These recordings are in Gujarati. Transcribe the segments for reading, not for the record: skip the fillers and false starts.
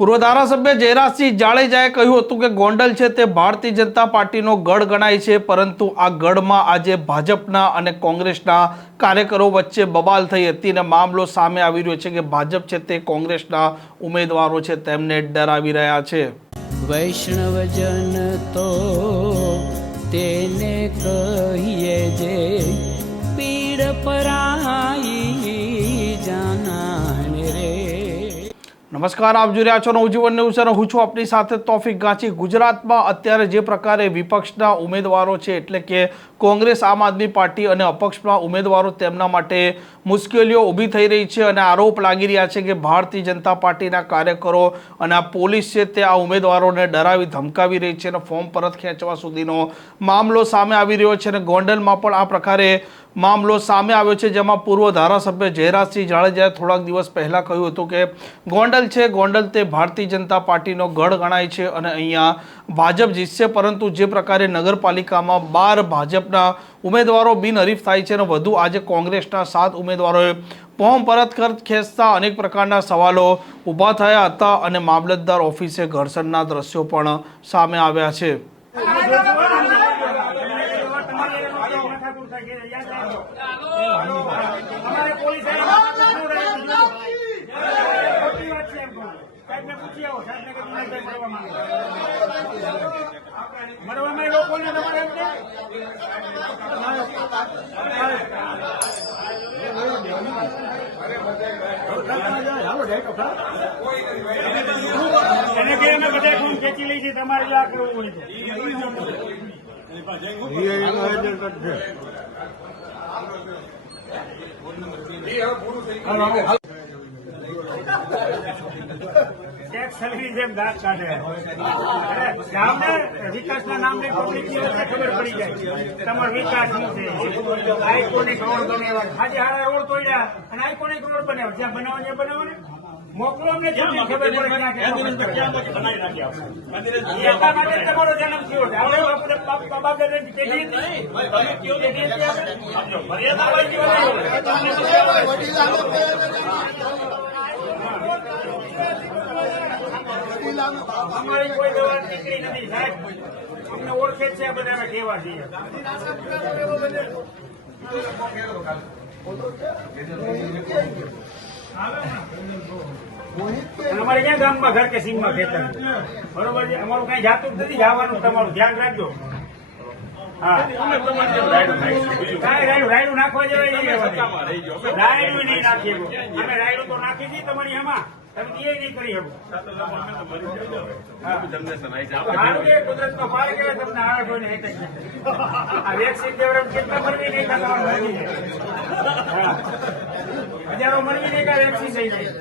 પૂર્વ ધારાસભ્ય જયરાજસિંહ જાડેજાએ કહ્યું હતું કે ગોંડલ છે તે ભારતીય જનતા પાર્ટીનો ગઢ ગણાય છે, પરંતુ આ ગઢમાં આજે ભાજપના અને કોંગ્રેસના કાર્યકરો વચ્ચે બબાલ થઈ હતી અને મામલો સામે આવી રહ્યો છે કે ભાજપ છે તે કોંગ્રેસના ઉમેદવારો છે તેમને ડરાવી રહ્યા છે. વૈષ્ણવજન તો તેને કહીએ જે પીડ પરાઈ જાનાને રે. નમસ્કાર, આપ જોઈ રહ્યા છો નવજીવન ન્યૂઝ અને હું છું આપની સાથે તોફિક ગાંચી. ગુજરાતમાં અત્યારે જે પ્રકારે વિપક્ષના ઉમેદવારો છે એટલે કે કોંગ્રેસ, આમ આદમી પાર્ટી અને અપક્ષના ઉમેદવારો તેમના માટે મુશ્કેલીઓ ઊભી થઈ રહી છે અને આરોપ લાગી રહ્યા છે કે ભારતીય જનતા પાર્ટીના કાર્યકરો અને આ પોલીસ છે તે આ ઉમેદવારોને ડરાવી ધમકાવી રહી છે અને ફોર્મ પરત ખેંચવા સુધીનો મામલો સામે આવી રહ્યો છે. અને ગોંડલમાં પણ આ પ્રકારે મામલો સામે આવ્યો છે, જેમાં પૂર્વ ધારાસભ્ય જયરાજસિંહ જાડેજાએ થોડાક દિવસ પહેલાં કહ્યું હતું કે ગોંડલ તે ભારતીય જનતા પાર્ટીનો ગઢ ગણાય છે અને અહીંયા ભાજપ જીતશે, પરંતુ જે પ્રકારે નગરપાલિકામાં 12 ભાજપના ઉમેદવારો બિનહરીફ થાય છે અને વધુ આજે કોંગ્રેસના 7 ઉમેદવારોએ ફોર્મ પરત ખેંચતા અનેક પ્રકારના સવાલો ઊભા થયા હતા અને મામલતદાર ઓફિસે ઘર્ષણના દ્રશ્યો પણ સામે આવ્યા છે. વિકાસના નામે પબ્લિક ખબર પડી જાય તમારો વિકાસ શું છે. આઈકોનિક રોડ બનેવા આજે હારા રોડ તોડ્યા અને આઈકોનિક રોડ બનાવ્યા, જ્યાં બનાવવા ત્યાં બનાવો ને મોકલો અમને ખબર પડે એટલા માટે તમારો જન્મ થયો છે. અમારી કોઈ દવા નીકળી નથી સાહેબ, અમને ઓળખે જ છે બધા કેવા છીએ. અમારે ક્યાં ગામમાં ઘર કે સીમમાં ખેતર બરોબર છે, અમારું કઈ જાતું જ નથી, જવાનું તમારું ધ્યાન રાખજો. હા, રાયડું નાખવા જેવા રાયડું નહીં નાખીએ, અમે રાયડું તો નાખી છીએ તમારી એમાં, તમે એ નહીં કરી શકો. કુદરત નો પાર કહેવાય, તમને હાર જોઈને આ વેક્સિન દેવરમ કેટલા મરવી નહીં હજારો મરવી નહીં કા વેક્સિન થઈ જાય.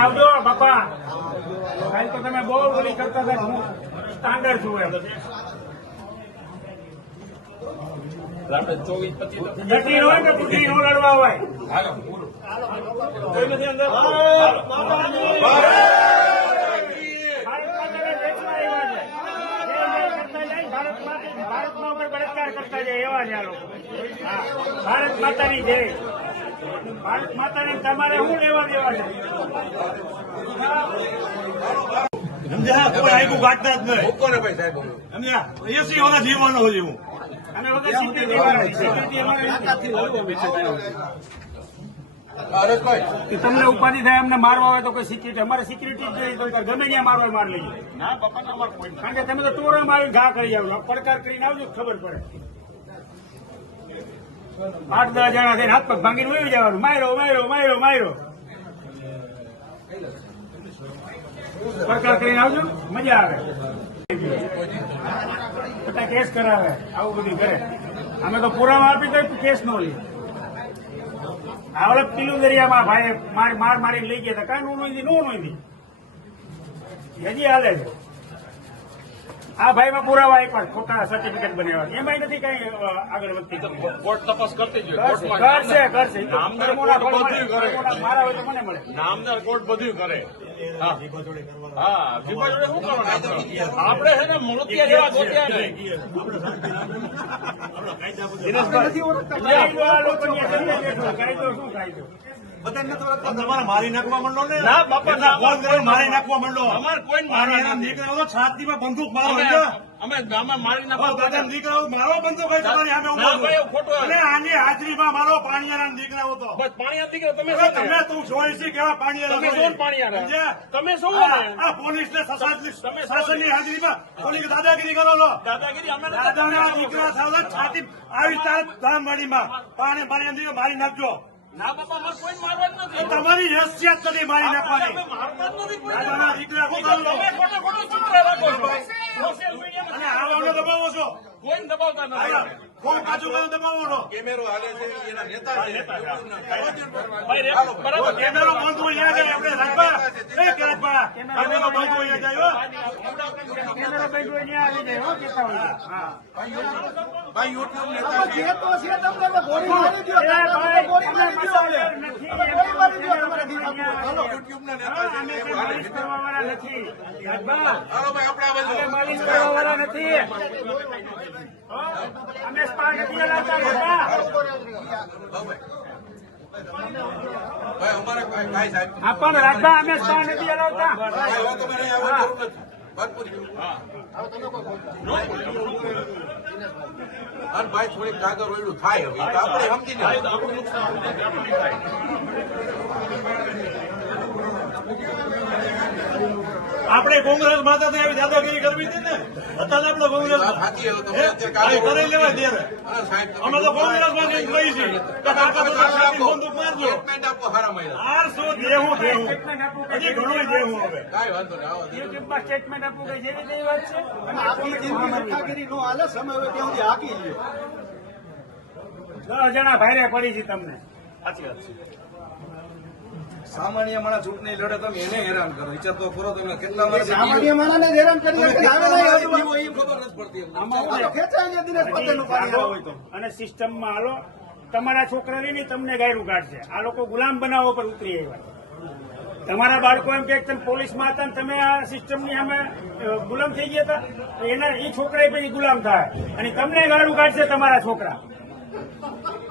આવજો બાપા, કાલ તો તમે બહુ બોલી કરતા હતા, હું સ્ટાન્ડર્ડ છું એમ. જટી હોય કે પુટલી નો લડવા હોય. ભારતમાં બળાત્કાર કરતા જાય એવા છે આ લોકો. ભારત માતાની જય. ભારત માતાને તમારે શું લેવા દેવા છે? સમજ્યા? કોઈ આગું કાઢતા જ નહીં. કોને ભાઈ સાહેબ સમજ્યા? એસી વાળા જીવવાનો હોય એવું. અને વગર સિક્યુરિટી તમને ઉપાધિ થાય, અમને મારવા હોય તો કોઈ સિક્યુરિટી, અમારે સિક્યુરિટી ગમે ત્યાં મારવા માર લઈએ. કારણ કે તમે તો ટોરા મારી ઘા કરી આવજો, પડકાર કરીને આવજો, ખબર પડે. 8-10 જણા થઈને હાથ પગ ભાંગીને વહી જવાનું, માર્યો માર્યો માર્યો માર્યો. પડકાર કરીને આવજો, મજા આવે. બધા કેસ કરાવે, આવું બધું કરે. અમે તો પુરાવા આપી દઈએ, કેસ નો લઈએ. આવડે પીલું દરિયામાં ભાઈ માર મારી લઈ ગયા હતા, કાંઈ નો નોંધી હજી હાલે છે. આ ભાઈમાં પુરાવા આપ્યા, ખોટા સર્ટિફિકેટ બનાવ્યા, એમાં નથી કઈ આગળ વધતી. કોર્ટ તપાસ કરતી જ કરશે. મારા હોય તો મને મળે. નામદાર કોર્ટ બધું કરે. હા જીભા જોડે શું કરવાનું આપણે છે ને મૂર્તિયા જેવા ગોત્યા નહીં. કાયદો આ લોકોની અંદર બેઠો. કાયદો શું કાયદો? તમારે મારી નાખવા માંડો ને ના બાપા ના. ફોન કરીને મારી નાખવા માંડો. અમારે કોઈ મારી એના દીકરાઓ છાતીમાં બંદૂક મારો અમે ગામમાં મારી દાદા દીકરાઓ મારો બંદૂક હોય તમારી સામે ઉભો ના છું. ભાઈ, એવું ખોટું. અને આની હાજરીમાં મારો પાણીયાના દીકરાઓ તો બસ પાણીયા દીકરો તમે હવે શું તમે તું જોઈ છે કેવા પાણીયાના તમે જોઈ. શું પાણીયા સમજ્યા? તમે શું આ પોલીસને શાસનની હાજરીમાં પોલીસ દાદાગીરી કરો છો. દાદાગીરી અમે નથી દાદાના કરતા. દીકરા સાવલા છાતી આવી તાર ધામવાડીમાં પાણીયાના દીકરા મારી નાખજો. ના બાપા અમારે કોઈ મારવા જ નથી. તમારી હેસિયત નથી મારી અમે નાખવાની. મારતા જ નથી કોઈ. દાદાના દીકરા શું કરો છો? તમે ખોટું ખોટું સૂત્ર રાખો છો. સોશિયલ અને મીડિયામાં આવાનો દબાવો છો. કોઈને દબાવતા નથી. ફોન કાચું કરીને દબાવો છો. ભાઈ રે, બરાબર. કેમેરો બંધ હોય યાદ આવે આપણે રાખવા. એ કેરાજભા, કેમેરો બંધ હોય યાદ આવ્યો. કેમેરો બંધ હોય ત્યાં આવી જાય હો, કહેતા હોય. હા. અમે સ્પા નથી હલાવતા બધા. આપણ રાખવા અમે સ્પા નથી હલાવતા. ભાઈ થોડીક કાગળ ઓયડું થાય હવે તો આપણે સમજી ને આપણે કોંગ્રેસ માં હતા તો એવી દાદાગીરી કરવી હતી ને. અત્યારે આપણે કોંગ્રેસ સાચી હવે તમે અત્યારે કરી લેવા દે. અરે સાહેબ અમે તો કોંગ્રેસ માં કઈ કહી છીએ કે કાકા તો છાતી બંદૂક મારજો. સ્ટેટમેન્ટ આપો હારા મહિના આર શું દેવું દેવું સ્ટેટમેન્ટ આપવું કે હજી ઘણું દેવું હવે. કાંઈ વાંધો નહીં આવો યુટ્યુબમાં સ્ટેટમેન્ટ આપવું કે જેવી તેવી વાત છે. અને આપણી જિંદગી રખાગીરી નો હાલે સમય હોય ત્યાં સુધી હાકી લ્યો. 10 જણા ભારે પડી છે તમને. સાચી વાત છે. સામાન્ય માણસ ચૂંટણી લડે તમે એને હેરાન કરો. વિચાર તો કરો તમે કેટલા માણસ સામાન્ય માણસને હેરાન કરી ખબર નથી પડતી. આમાં ખેંચાય છે દિનેશ પટેલનું પાણી આવે હોય તો. અને સિસ્ટમમાં હાલો તમારા છોકરા લઈને તમને ગાયરું કાઢશે. આ લોકો ગુલામ બનાવવા પર ઉતરી આવ્યા. તમારા બાળકો એમ કે તમે પોલીસમાં હતા ને તમે આ સિસ્ટમની સામે ગુલામ થઈ ગયા હતા તો એના એ છોકરા પછી ગુલામ થાય અને તમને ગાળું કાઢશે તમારા છોકરા.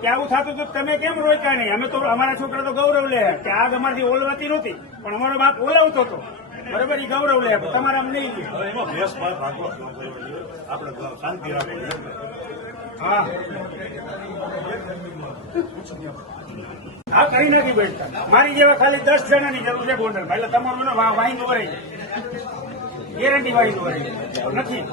કે આવું થતું તો તમે કેમ રોક્યા નહીં? અમે તો અમારા છોકરા તો ગૌરવ લે કે આગ અમારથી ઓલવાતી નહોતી પણ અમારો બાપ ઓલાવતો હતો. બરોબર, એ ગૌરવ લે તમારા આમ નહીં લે. હવે એમાં ભેસ ભાગવો આપણે શાંતિ રાખીએ. હા હા કઈ નથી બેઠતા. મારી જેવા ખાલી 10 જણાની જરૂર છે ગોંડલ. એટલે તમારું વાહિંદ વરાઈ જાય. ગેરંટી વાહિંદ વરાઈ જાય. નથી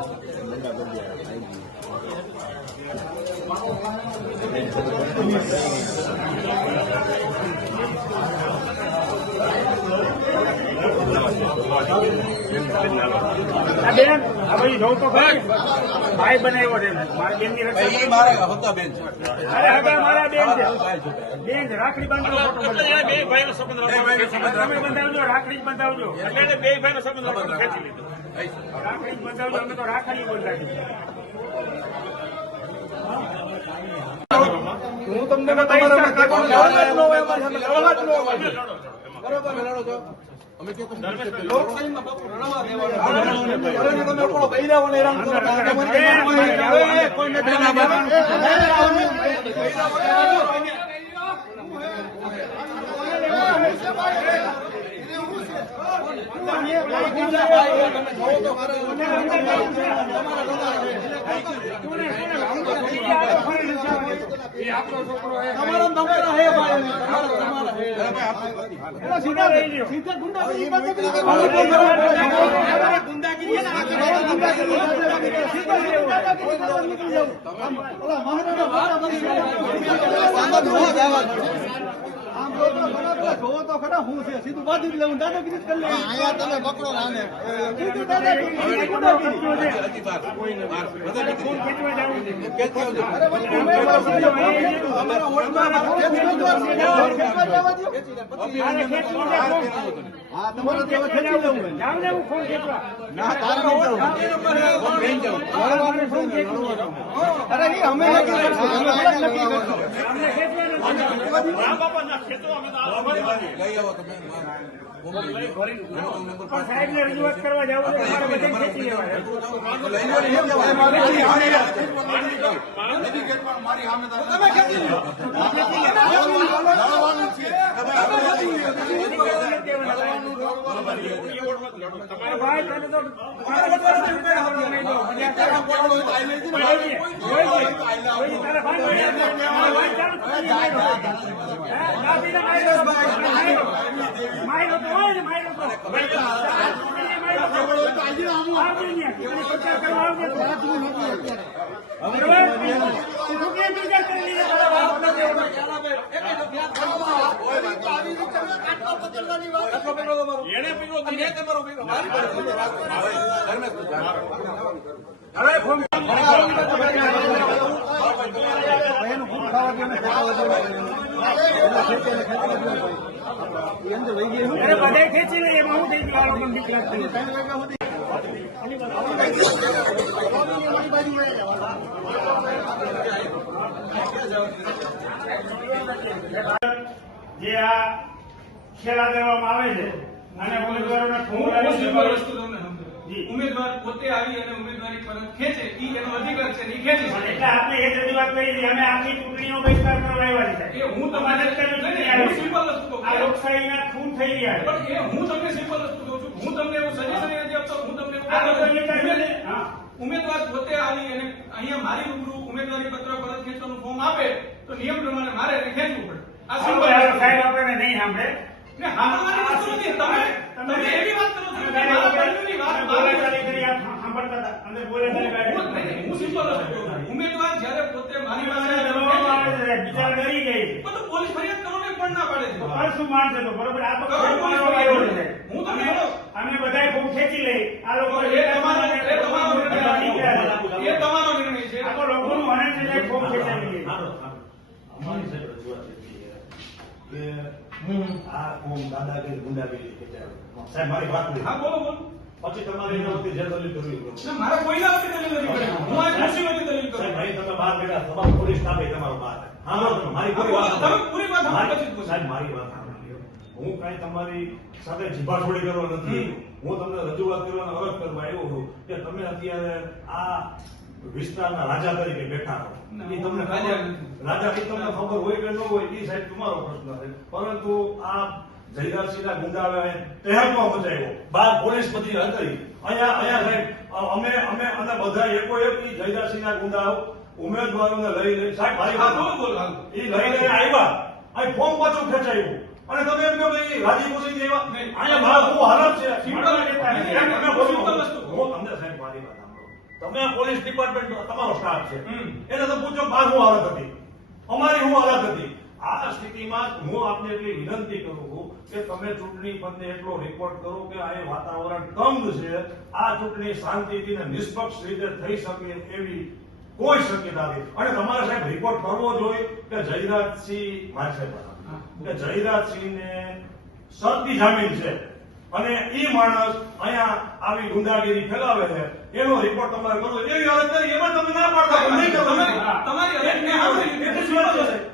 આ બેન આ ભાઈ જોઉં તો ખરી ભાઈ બનાવ્યો છે મારા બેન ની રક્ષા મારા હતા બેન છે અરે હવે મારા બેન છે બેન છે. રાખડી બાંધો ફોટો બંધાવજો. બે ભાઈનો સંબંધ તમે બંધાવજો. રાખડી જ બંધાવજો. એટલે બે ભાઈનો સંબંધ ખેંચી લીધો. રાખડી જ બંધાવજો. અમે તો રાખડી બંધાવી. હું તમને તમારા લડવા જ ન હોય અમારી સામે લડવા જ ન હોય. બરોબર લડો છો. લોકશાહીમાં બાપુ રણવા દેવાનું. તમે થોડો બૈરાઓને હેરાન કરો. કોઈ નથી. જોવો તો ખરા હું છે સીધું બાજુ જ લેવું દાદાગીરી કરી લેવું. અહીંયા તમે પકડો આને સીધું દાદાગીરી અમારા વોટમાં હા તમારે તો ખેંચી લેવું હોય. જાવ ને હું ફોન ખેંચવા. ના તારે નહીં જવું. અરે નહીં અમે નક્કી કરશું. અમે નક્કી કરશું. અમને ખેંચવા નથી. લઈ આવો તમે પણ સાહેબને રજૂઆત કરવા જવું છે તમારે બધે ખેંચી લેવા છે. મારી સામે તમે ખેંચી લો. લડવાનું છે. તમારે ભાઈ તને તો તારા બધે ખેંચી લઈએ એમાં હું થઈ ગયું આ લોકો નીકળ્યા જે આ ખેલા દેવામાં આવે છે અને ઉમેદવારોને ઉમેદવાર પોતે આવી અને ઉમેદવારી પરત ખેંચે ઈ એનો અધિકાર છે ઈ ખેંચી શકે. એટલે આપણે એ જ રજૂઆત કરી હતી અમે આખી ચૂંટણીનો બહિષ્કાર કરવા આવ્યા છે. એ હું તમારે હું સિમ્પલ વસ્તુ કહું આ લોકશાહીના ખૂન થઈ રહ્યા છે. પણ એ હું તમને સિમ્પલ વસ્તુ કહું છું. હું તમને એવું સજેશન નથી આપતો. હું તમને આ લોકો ઉમેદવાર પોતે આવી અને અહીંયા મારી રૂબરૂ ઉમેદવારી પત્ર પરત ખેંચવાનું ફોર્મ આપે તો નિયમ પ્રમાણે મારે એને ખેંચવું પડે. આ સિમ્પલ સાહેબ આપણને નહીં સાંભળે. ને સાંભળવાની વસ્તુ નથી. તમે એવી વાત કરો છો કે મારા પલ્લુની વાત બોલાચાલી કરી આપ સાંભળતા હતા. અંદર બોલાચાલી કરી. હું સિમ્પલ વસ્તુ કહું છું. ઉમેદવાર જ્યારે પોતે મારી પાસે દબાવવામાં આવે છે. બિચારા ડરી ગઈ છે. બધું પોલીસ ફરિયાદ કરો ને પણ ના પાડે છે. પણ શું માનશે તો બરોબર આ તો કરો, ખોટું પોલીસ માનવામાં ફરિયાદ આવ્યું છે. હું તમને બોલો. અમે બધાએ ખૂબ ખેંચી લઈ આ લોકો એ તમારો નિર્ણય છે. આ તો લોકોનું હનન છે એટલે ખૂબ ખેંચાઈ ગઈ. આ કોમ દાદાગીરી ગુંડાગીરી સાહેબ મારી વાત હા બોલો બોલો. પછી તમારે એના વખતે જે દલીલ કરવી પડે ના, મારા કોઈના વખતે દલીલ નથી કરી. હું આ ખુશીમાંથી દલીલ કરું. સાહેબ ભાઈ તમે બહાર બેઠા તમારું પોલીસ સ્ટાફે તમારો બહાર હા તમે મારી પૂરી વાત તમે પૂરી વાત સાંભળો પછી જ પૂછો. સાહેબ મારી વાત સાંભળી લો. હું કઈ તમારી સાથે જીભાછોડી કરવા નથી હું તમને રજૂઆત કરવાનો અરજ કરવા આવ્યો છું કે તમે અત્યારે આ વિસ્તારના રાજા તરીકે બેઠા છો એ તમને રાજા નથી. રાજા એ તમને ખબર હોય કે ન હોય એ સાહેબ તમારો પ્રશ્ન છે પરંતુ આ જયરાજસિંહના ગુંડાઓએ તહેરકો મચાવ્યો બાર પોલીસ બધી હતી અહીંયા સાહેબ અમે અને બધા એકો એક જયરાજસિંહના ગુંડાઓ ઉમેદવારોને લઈ સાહેબ મારી હા વાત બોલો બોલો હાલો. એ લઈને આવ્યા અહીં ફોર્મ પાછું ખેંચાયું અને તમે એમ કહો કે એ રાજી ખુશી જેવા અહીંયા બહાર બહુ હાલત છે સિમ્પલ તમે બોલો હું તમને સાહેબ મારી વાત સાંભળો તમે પોલીસ ડિપાર્ટમેન્ટ તમારો સ્ટાફ છે એને તો પૂછો બહાર શું હાલત હતી અમારી શું હાલત હતી આ સ્થિતિમાં હું આપને એટલી વિનંતી કરું છું કે તમે ચૂંટણી પંચને એટલો રિપોર્ટ કરો કે આ વાતાવરણ તંગ છે આ ચૂંટણી શાંતિથી ને નિષ્પક્ષ રીતે થઈ શકે એવી કોઈ શક્યતા નથી અને તમારે સાહેબ રિપોર્ટ કરવો જોઈએ કે જયરાજસિંહ મારશે કે જયરાજસિંહને શરતી જામીન છે અને એ માણસ અહીંયા આવી ગુંડાગીરી ફેલાવે છે એનો રિપોર્ટ તમારે કરવો એવી હાલત કરી એમાં તમે ના પાડતા નહીં કરો. તમારી અરજને સાંભળી.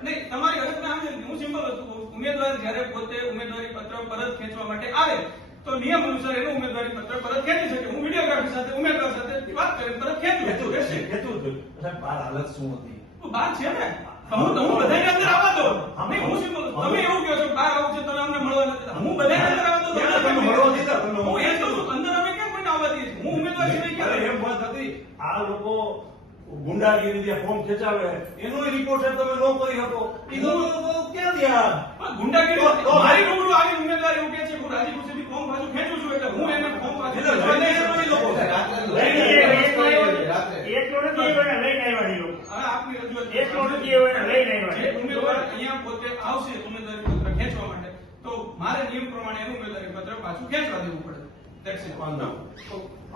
નહીં, તમારી અરજને સાંભળી. હું સિમ્પલ વસ્તુ કહું. ઉમેદવાર જ્યારે પોતે ઉમેદવારી પત્ર પરત ખેંચવા માટે આવે તો નિયમ અનુસાર એનું ઉમેદવારી પત્ર પરત ખેંચી શકે. હું વિડીયોગ્રાફી સાથે ઉમેદવાર સાથે વાત કરીને પરત ખેંચું સાહેબ બાર હાલત શું હતી વાત છે ને હું બધાની અંદર આવવા દો. નહીં, હું સિમ્પલ તમે એવું કહો છો બહાર આવું છે તમે અમને મળવા નથી દેતા. હું બધાની અંદર આવવા દો. તમે મળવા દીધા તમે હું એ કહું છું અંદર અમે કેમ કોઈને આવવા દઈએ છીએ? હું ઉમેદવાર સિવાય અરે ક્યારે એમ વાત હતી આ લોકો ગુંડાગીરી જે ફોર્મ ખેંચાવે એનો રિપોર્ટ તમે ન કરી શકો એ તો ક્યાં થયા પણ ગુંડાગીરી મારી રૂબરૂ આવી ઉમેદવાર એવું કહે છે હું રાજી ખુશીથી ફોર્મ પાછું ખેંચું છું એટલે હું એને ફોર્મ પાછું એટલે લઈને આવ્યા એ લોકો એકલો નથી આવ્યો એને લઈને આવ્યા એ લોકો. હવે આપની રજૂઆત એકલો નથી આવ્યો એને લઈને જે આવ્યા. ઉમેદવાર અહીંયા પોતે આવશે ઉમેદવારી પત્ર ખેંચવા માટે તો મારે નિયમ પ્રમાણે એનું ઉમેદવારી પત્ર પાછું ખેંચવા દેવું પડે. That's it.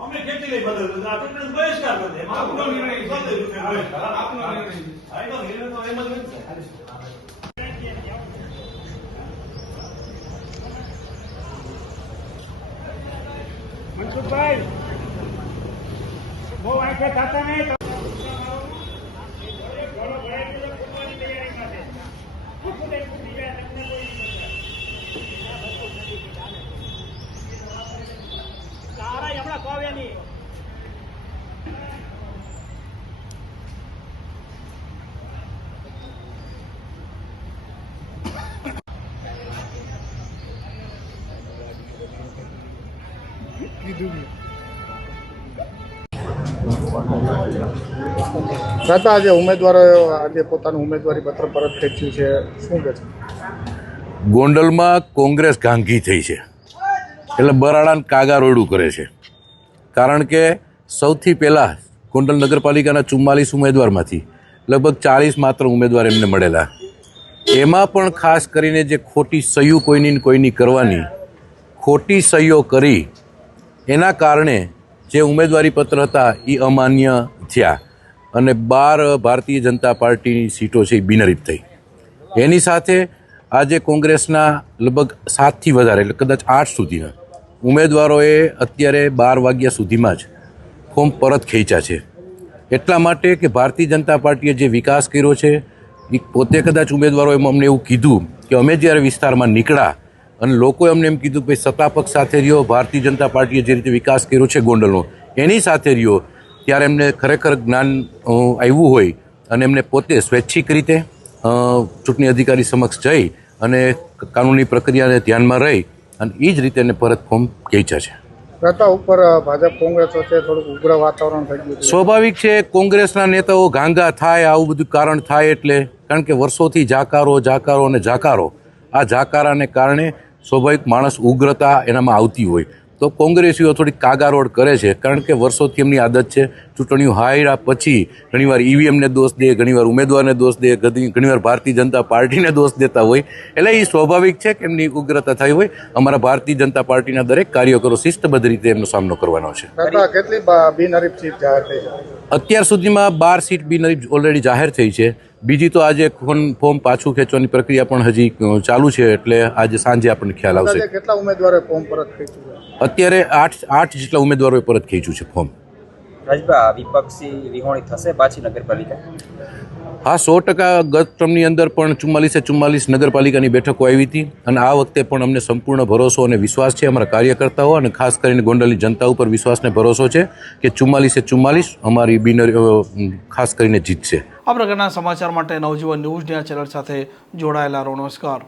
અમે ખેંચી લઈ બદલ આ ચૂંટણી બહિષ્કાર કરી દે આપનો નિર્ણય છે. આપનો નિર્ણય છે. આ એનો નિર્ણય તો એમ જ નથી મનસુખભાઈ બહુ આંખે થતા નહીં. છતાં આજે ઉમેદવારો આજે પોતાનું ઉમેદવારી પત્ર પરત ખેંચ્યું છે, શું કહે છે? ગોંડલમાં કોંગ્રેસ ગાંગી થઈ છે એટલે બરાડાને કાગારોયડું કરે છે. કારણ કે સૌથી પહેલાં ગોંડલ નગરપાલિકાના 44 ઉમેદવારમાંથી લગભગ 40 માત્ર ઉમેદવાર એમને મળેલા. એમાં પણ ખાસ કરીને જે ખોટી સહીઓ કોઈની કરવાની, ખોટી સહીઓ કરી એના કારણે જે ઉમેદવારી પત્ર હતા એ અમાન્ય થયા અને 12 ભારતીય જનતા પાર્ટીની સીટો છે એ બિનહરીફ થઈ. એની સાથે આજે કોંગ્રેસના લગભગ 7થી વધારે એટલે કદાચ 8 સુધીના ઉમેદવારોએ અત્યારે 12 વાગ્યા સુધીમાં જ ફોર્મ પરત ખેંચ્યા છે. એટલા માટે કે ભારતીય જનતા પાર્ટીએ જે વિકાસ કર્યો છે એ પોતે કદાચ ઉમેદવારોએ અમને એવું કીધું કે અમે જ્યારે વિસ્તારમાં નીકળ્યા અને લોકોએ અમને એમ કીધું કે સત્તાપક્ષ સાથે રહ્યો, ભારતીય જનતા પાર્ટીએ જે રીતે વિકાસ કર્યો છે ગોંડલનો એની સાથે રહ્યો, ત્યારે એમને ખરેખર જ્ઞાન આવ્યું હોય અને એમને પોતે સ્વૈચ્છિક રીતે ચૂંટણી અધિકારી સમક્ષ જઈ અને કાનૂની પ્રક્રિયાને ધ્યાનમાં રહી અને એ જ રીતે એને પરત ફોર્મ ખેંચ્યા છે. છતાં ઉપર ભાજપ કોંગ્રેસ વચ્ચે થોડુંક ઉગ્ર વાતાવરણ થઈ ગયું છે. સ્વાભાવિક છે, કોંગ્રેસના નેતાઓ ગાંગા થાય આવું બધું કારણ થાય એટલે, કારણ કે વર્ષોથી જાકારો અને જાકારો, આ જાકારાને કારણે સ્વાભાવિક માણસ ઉગ્રતા એનામાં આવતી હોય તો કોંગ્રેસીઓ થોડીક કાગારોડ કરે છે. કારણ કે વર્ષોથી એમની આદત છે ચૂંટણીઓ હાર્યા પછી ઘણીવાર ઈવીએમને દોષ દે, ઘણીવાર ઉમેદવારને દોષ દે, ઘણીવાર ભારતીય જનતા પાર્ટીને દોષ દેતા હોય. એટલે એ સ્વાભાવિક છે કે એમની ઉગ્રતા થઈ હોય. અમારા ભારતીય જનતા પાર્ટીના દરેક કાર્યકરો શિસ્તબદ્ધ રીતે એમનો સામનો કરવાનો છે. છતાં કેટલી બિનહરીફ સીટ જાહેર થઈ છે? અત્યાર સુધીમાં 12 સીટ બિનહરીફ ઓલરેડી જાહેર થઈ છે. બીજી તો આજે ફોર્મ પાછું ખેંચવાની પ્રક્રિયા પણ હજી ચાલુ છે એટલે આજે સાંજે આપણને ખ્યાલ આવશે. કેટલા ઉમેદવારોએ ફોર્મ પરત ખેંચ્યું છે? અત્યારે 8 જેટલા ઉમેદવારોએ પરત ખેંચ્યું છે ફોર્મ. રાજભાઈ, વિપક્ષી વિહોણી થશે પાછી નગરપાલિકા? હા, 100% ગત ટર્મની અંદર પણ 44 નગરપાલિકાની બેઠકો આવી હતી અને આ વખતે પણ અમને સંપૂર્ણ ભરોસો અને વિશ્વાસ છે અમારા કાર્યકર્તાઓ અને ખાસ કરીને ગોંડલની જનતા ઉપર વિશ્વાસને ભરોસો છે કે 44 અમારી ખાસ કરીને જીતશે. આ પ્રકારના સમાચાર માટે નવજીવન ન્યૂઝ ચેનલ સાથે જોડાયેલા રહો. નમસ્કાર.